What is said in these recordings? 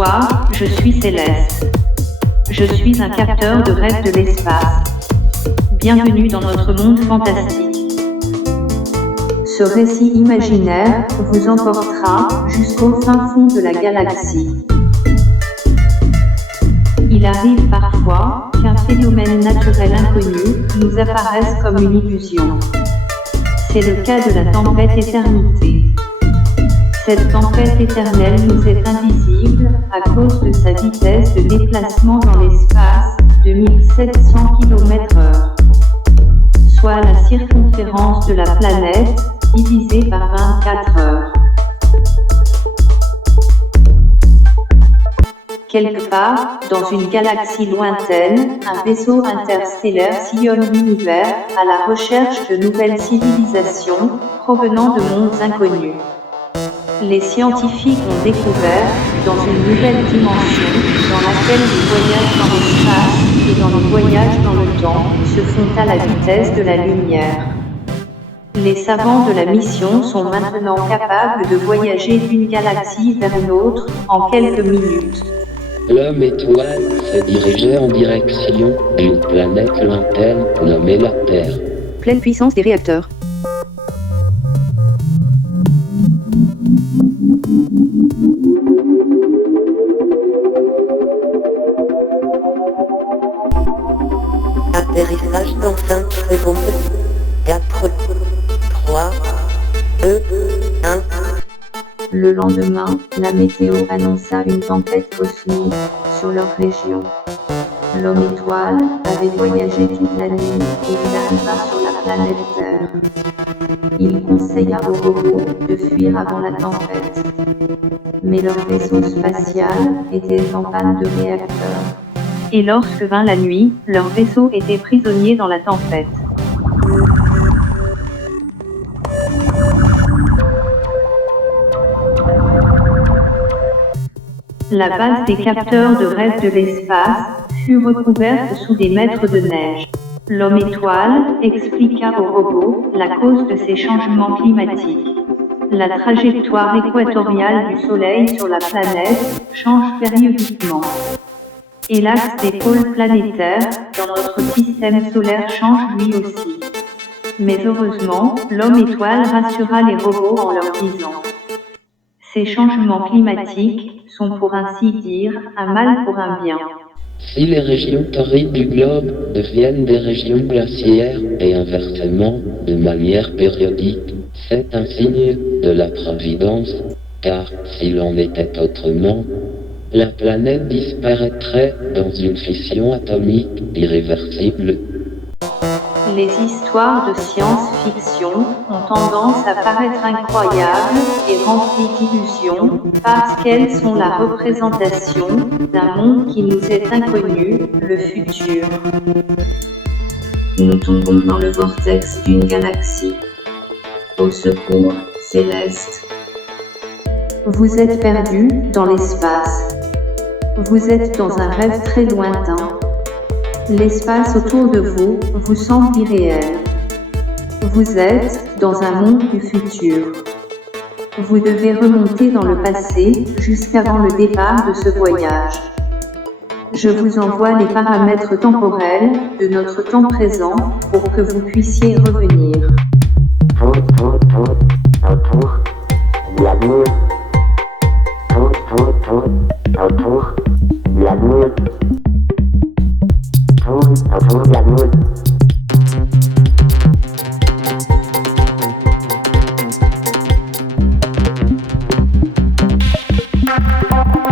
Bonsoir, je suis Céleste. Je suis un capteur de rêves de l'espace. Bienvenue dans notre monde fantastique. Ce récit imaginaire vous emportera jusqu'au fin fond de la galaxie. Il arrive parfois qu'un phénomène naturel inconnu nous apparaisse comme une illusion. C'est le cas de la tempête éternité. Cette tempête éternelle nous est invisible à cause de sa vitesse de déplacement dans l'espace de 1700 km/h, soit la circonférence de la planète divisée par 24 heures. Quelque part, dans une galaxie lointaine, un vaisseau interstellaire sillonne l'univers à la recherche de nouvelles civilisations provenant de mondes inconnus. Les scientifiques ont découvert, dans une nouvelle dimension, dans laquelle les voyages dans l'espace et dans les voyages dans le temps se font à la vitesse de la lumière. Les savants de la mission sont maintenant capables de voyager d'une galaxie vers une autre en quelques minutes. L'homme étoile se dirigeait en direction d'une planète lointaine nommée la Terre. Pleine puissance des réacteurs. Atterrissage dans 5 secondes. 4, 3, 2, 1. Le lendemain, la météo annonça une tempête cosmique sur leur région. L'homme étoile avait voyagé toute la nuit et il arriva sur la planète Terre. Il conseilla aux robots de fuir avant la tempête. Mais leur vaisseau spatial était en panne de réacteur. Et lorsque vint la nuit, leur vaisseau était prisonnier dans la tempête. La base des capteurs de rêve de l'espace fut recouverte sous des mètres de neige. L'homme étoile expliqua aux robots la cause de ces changements climatiques. La trajectoire équatoriale du Soleil sur la planète change périodiquement. Et l'axe des pôles planétaires dans notre système solaire change lui aussi. Mais heureusement, l'homme étoile rassura les robots en leur disant: ces changements climatiques sont pour ainsi dire un mal pour un bien. Si les régions torrides du globe deviennent des régions glaciaires et inversement de manière périodique, c'est un signe de la providence, car s'il en était autrement, la planète disparaîtrait dans une fission atomique irréversible. Les histoires de science-fiction ont tendance à paraître incroyables et remplies d'illusions parce qu'elles sont la représentation d'un monde qui nous est inconnu, le futur. Nous tombons dans le vortex d'une galaxie. Au secours, Céleste. Vous êtes perdu dans l'espace. Vous êtes dans un rêve très lointain. L'espace autour de vous vous semble irréel. Vous êtes dans un monde du futur. Vous devez remonter dans le passé jusqu'avant le départ de ce voyage. Je vous envoie les paramètres temporels de notre temps présent pour que vous puissiez revenir.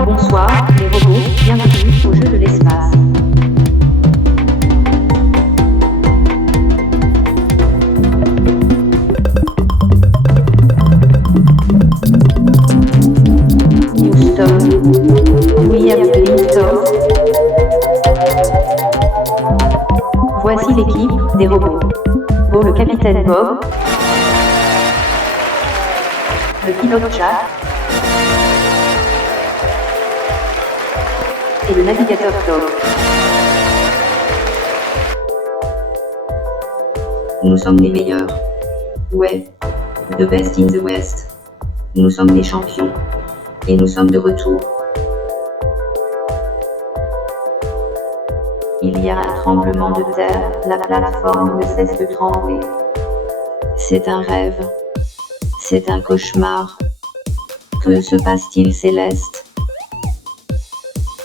Bonsoir, les robots, bienvenue au jeu de l'espace. Houston, we have liftoff. Voici l'équipe des robots. Pour le capitaine Bob, le pilote Jack et le navigateur Tom. Nous sommes les meilleurs. Ouais, the best in the West. Nous sommes les champions. Et nous sommes de retour. il y a un tremblement de terre, la plateforme ne cesse de trembler. C'est un rêve. C'est un cauchemar. Que se passe-t-il, Céleste?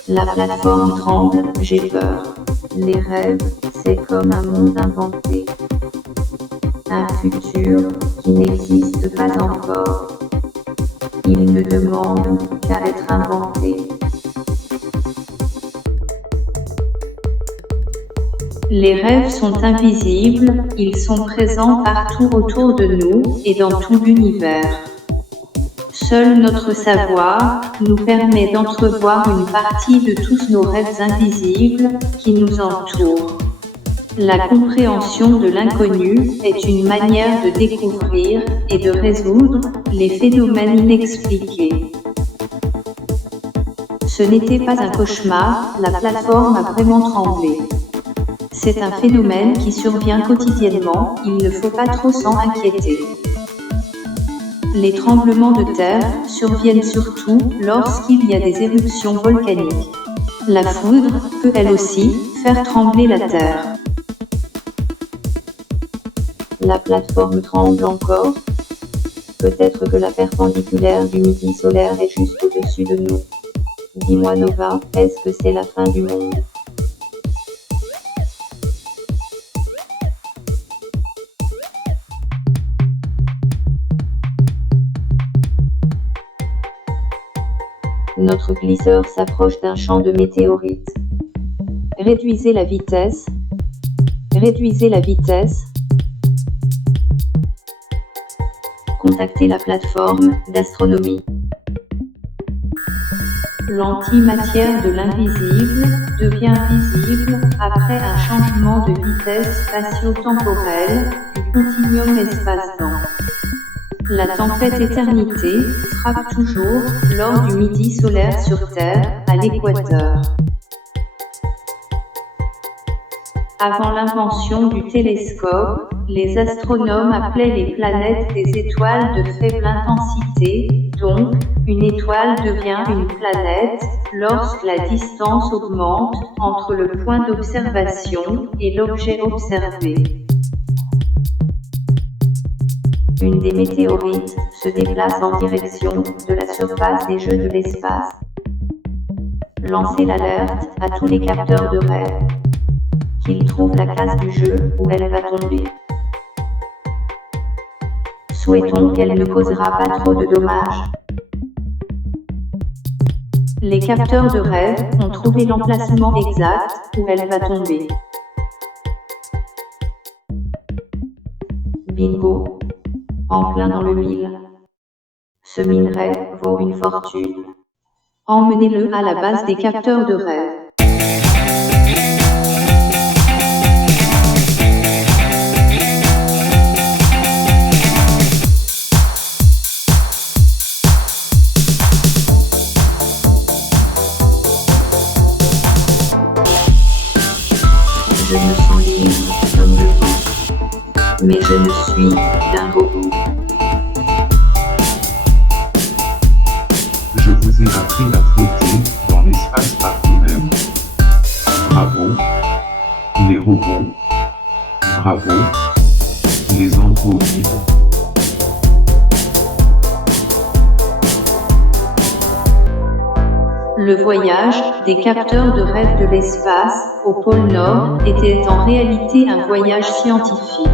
La plateforme tremble, j'ai peur. Les rêves, c'est comme un monde inventé. Un futur qui n'existe pas encore. Il ne demande qu'à être inventé. Les rêves sont invisibles, ils sont présents partout autour de nous et dans tout l'univers. Seul notre savoir nous permet d'entrevoir une partie de tous nos rêves invisibles qui nous entourent. La compréhension de l'inconnu est une manière de découvrir et de résoudre les phénomènes inexpliqués. Ce n'était pas un cauchemar, la plateforme a vraiment tremblé. C'est un phénomène qui survient quotidiennement, il ne faut pas trop s'en inquiéter. Les tremblements de terre surviennent surtout lorsqu'il y a des éruptions volcaniques. La foudre peut elle aussi faire trembler la terre. La plateforme tremble encore. Peut-être que la perpendiculaire du midi solaire est juste au-dessus de nous. Dis-moi Nova, est-ce que c'est la fin du monde? Notre glisseur s'approche d'un champ de météorites. Réduisez la vitesse. Réduisez la vitesse. Contactez la plateforme d'astronomie. L'antimatière de l'invisible devient visible après un changement de vitesse spatio-temporelle du continuum espace-temps. La tempête éternité frappe toujours lors du midi solaire sur Terre, à l'équateur. Avant l'invention du télescope, les astronomes appelaient les planètes des étoiles de faible intensité, donc, une étoile devient une planète lorsque la distance augmente entre le point d'observation et l'objet observé. Une des météorites se déplace en direction de la surface des jeux de l'espace. Lancez l'alerte à tous les capteurs de rêve. Qu'ils trouvent la case du jeu où elle va tomber. Souhaitons qu'elle ne causera pas trop de dommages. Les capteurs de rêve ont trouvé l'emplacement exact où elle va tomber. Bingo! En plein dans le mille. Ce minerai vaut une fortune. Emmenez-le à la base des capteurs de rêve. Je me sens libre comme le vent, mais je ne suis qu'un robot. Je vous ai appris à flotter dans l'espace par vous-même. Bravo, les robots. Bravo, les androïdes. Le voyage des capteurs de rêve de l'espace au pôle Nord était en réalité un voyage scientifique.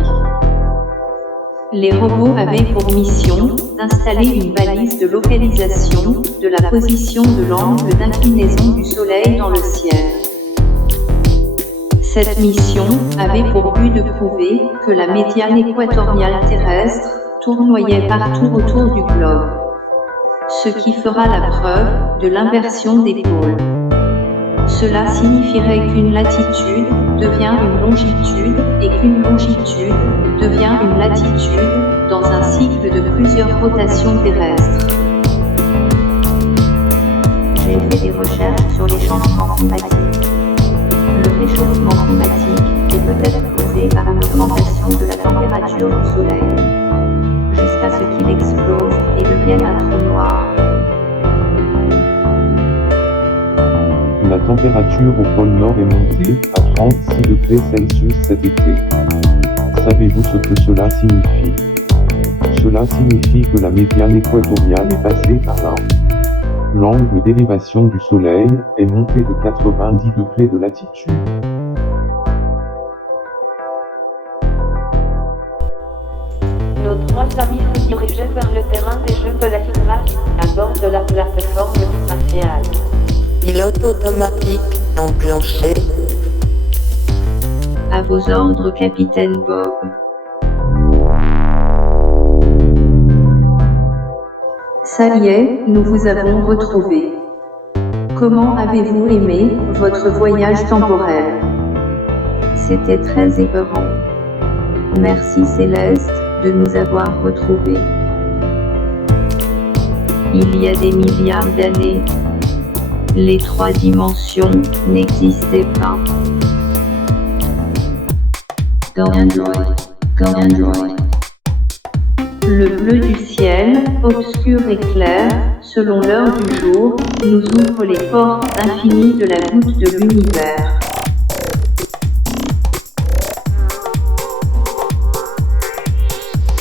Les robots avaient pour mission d'installer une balise de localisation de la position de l'angle d'inclinaison du Soleil dans le ciel. Cette mission avait pour but de prouver que la médiane équatoriale terrestre tournoyait partout autour du globe. Ce qui fera la preuve de l'inversion des pôles. Cela signifierait qu'une latitude devient une longitude et qu'une longitude devient une latitude dans un cycle de plusieurs rotations terrestres. J'ai fait des recherches sur les changements climatiques. Le réchauffement climatique est peut-être causé par une augmentation de la température du Soleil, jusqu'à ce qu'il explose et devienne un trou noir. La température au pôle Nord est montée après 36 degrés Celsius cet été. Savez-vous ce que cela signifie? Cela signifie que la médiane équatoriale est passée par là. L'angle d'élévation du Soleil est monté de 90 degrés de latitude. Nos trois amis se dirigeaient vers le terrain des Jeux de l'espace, à bord de la plateforme spatiale. Pilote automatique enclenché. À vos ordres, capitaine Bob. Ça y est, nous vous avons retrouvé. Comment avez-vous aimé votre voyage temporel? C'était très épeurant. Merci Céleste de nous avoir retrouvés. Il y a des milliards d'années, les 3 dimensions n'existaient pas. Go Android, go Android. Le bleu du ciel, obscur et clair, selon l'heure du jour, nous ouvre les portes infinies de la voûte de l'univers.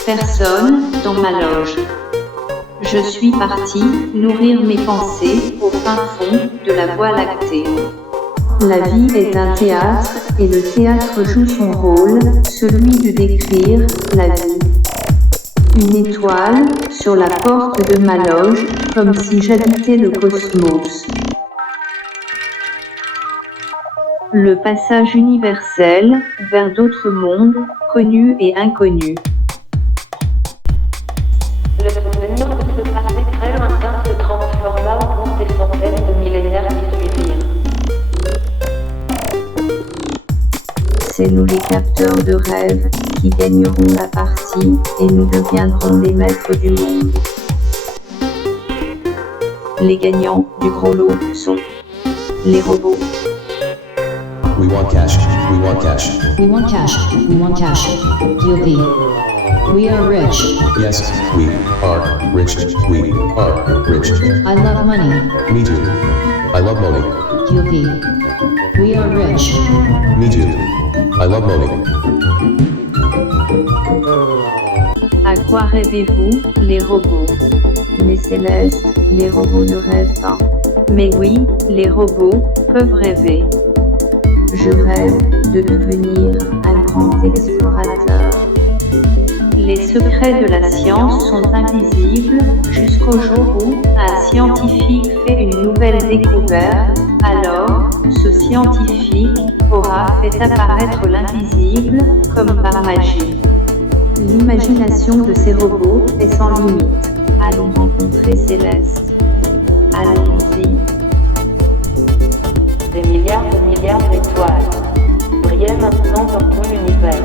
Personne dans ma loge. Je suis parti nourrir mes pensées au fin fond de la Voie lactée. La vie est un théâtre, et le théâtre joue son rôle, celui de décrire la vie. Une étoile, sur la porte de ma loge, comme si j'habitais le cosmos. Le passage universel, vers d'autres mondes, connus et inconnus. Le souvenir de ce passé très lointain se transforma au cours des centaines de millénaires qui suivirent. C'est nous les capteurs de rêve, qui gagnerons la partie, et nous deviendrons les maîtres du monde. Les gagnants du gros lot sont les robots. We want cash. We want cash. We want cash. We want cash. POV. We are rich. Yes, we are rich. We are rich. I love money. Me too. I love money. POV. We are rich. Me too. I love money. À quoi rêvez-vous, les robots? Mais Céleste, les robots ne rêvent pas. Mais oui, les robots peuvent rêver. Je rêve de devenir un grand explorateur. Les secrets de la science sont invisibles jusqu'au jour où un scientifique fait une nouvelle découverte. Alors, ce scientifique aura fait apparaître l'invisible comme par magie. L'imagination de ces robots est sans limite. Allons rencontrer Céleste. Allons-y. Des milliards d'étoiles brillaient maintenant dans tout l'univers.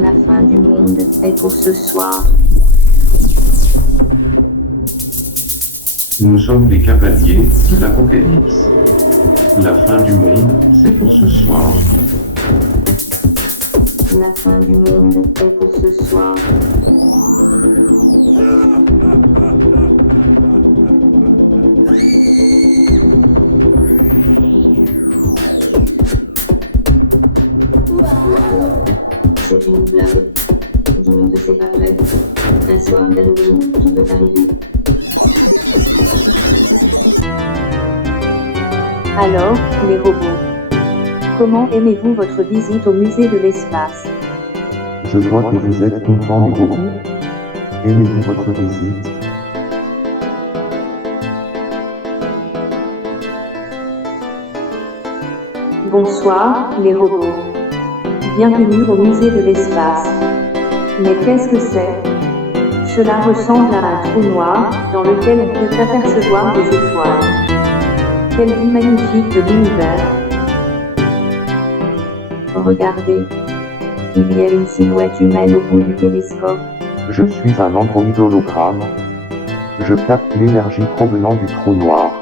La fin du monde est pour ce soir. Nous sommes les cavaliers de l'Apocalypse. La fin du monde, c'est pour ce soir. La fin du monde est pour ce soir. C'est une blague. Dis-nous que c'est pas vrai. Un soir d'Halloween, tout peut arriver. Alors, les robots. Comment aimez-vous votre visite au musée de l'espace? Je vois que vous êtes contents, les robots. Aimez-vous votre visite? Bonsoir, les robots. Bienvenue au musée de l'espace. Mais qu'est-ce que c'est? Cela ressemble à un trou noir, dans lequel on peut apercevoir des étoiles. Quelle vue magnifique de l'univers. Regardez. Il y a une silhouette humaine au bout du télescope. Je suis un androïde hologramme. Je capte l'énergie provenant du trou noir.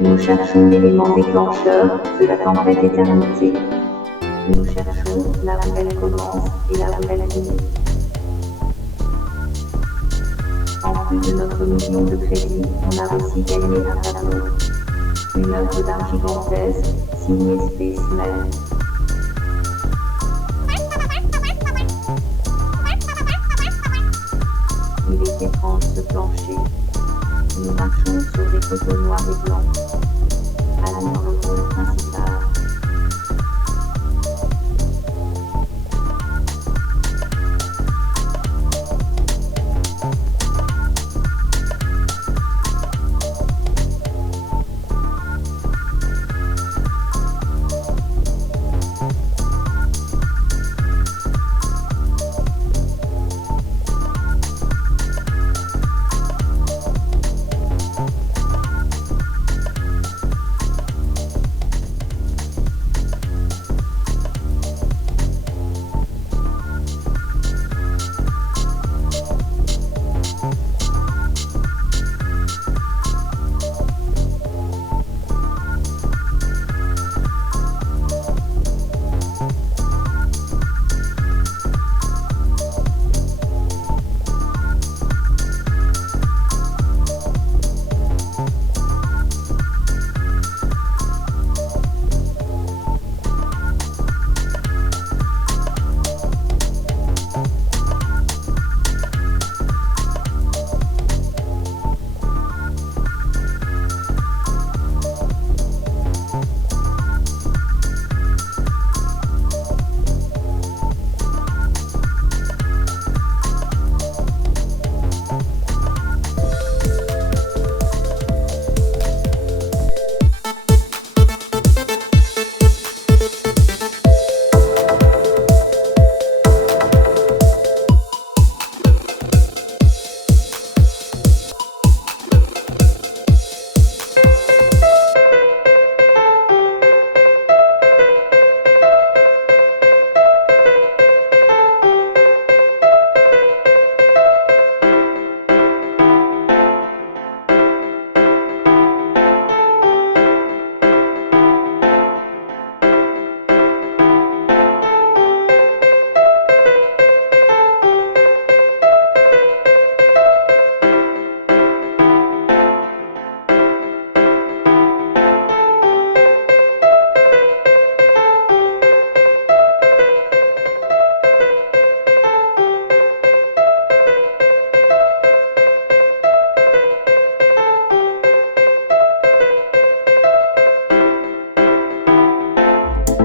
Nous cherchons l'élément déclencheur de la tempête éternité. Nous cherchons là où elle commence et là où elle finit. En plus de notre million de crédits, on a aussi gagné un tableau. Une œuvre d'art gigantesque, signée Spaceman. Il est étrange ce plancher. Nous marchons sur des photos noirs et blancs. Allons dans le rôle principal.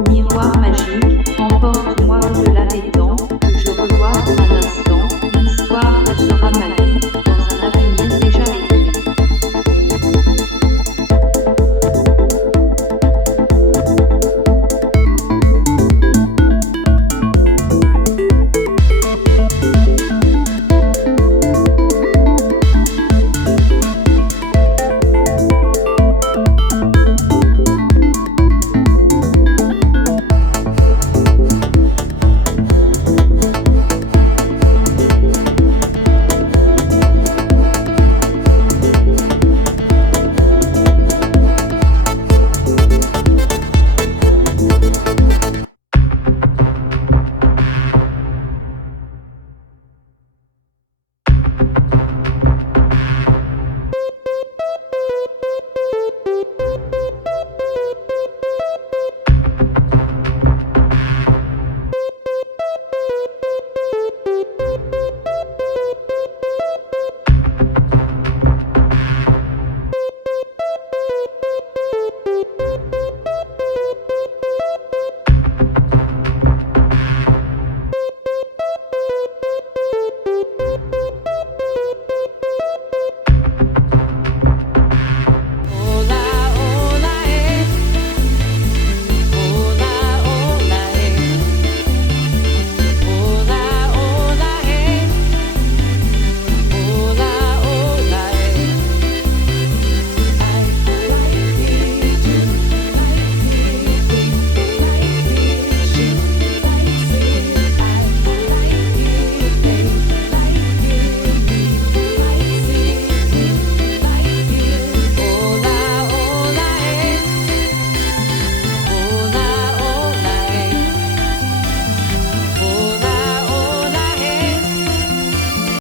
Miroir magique.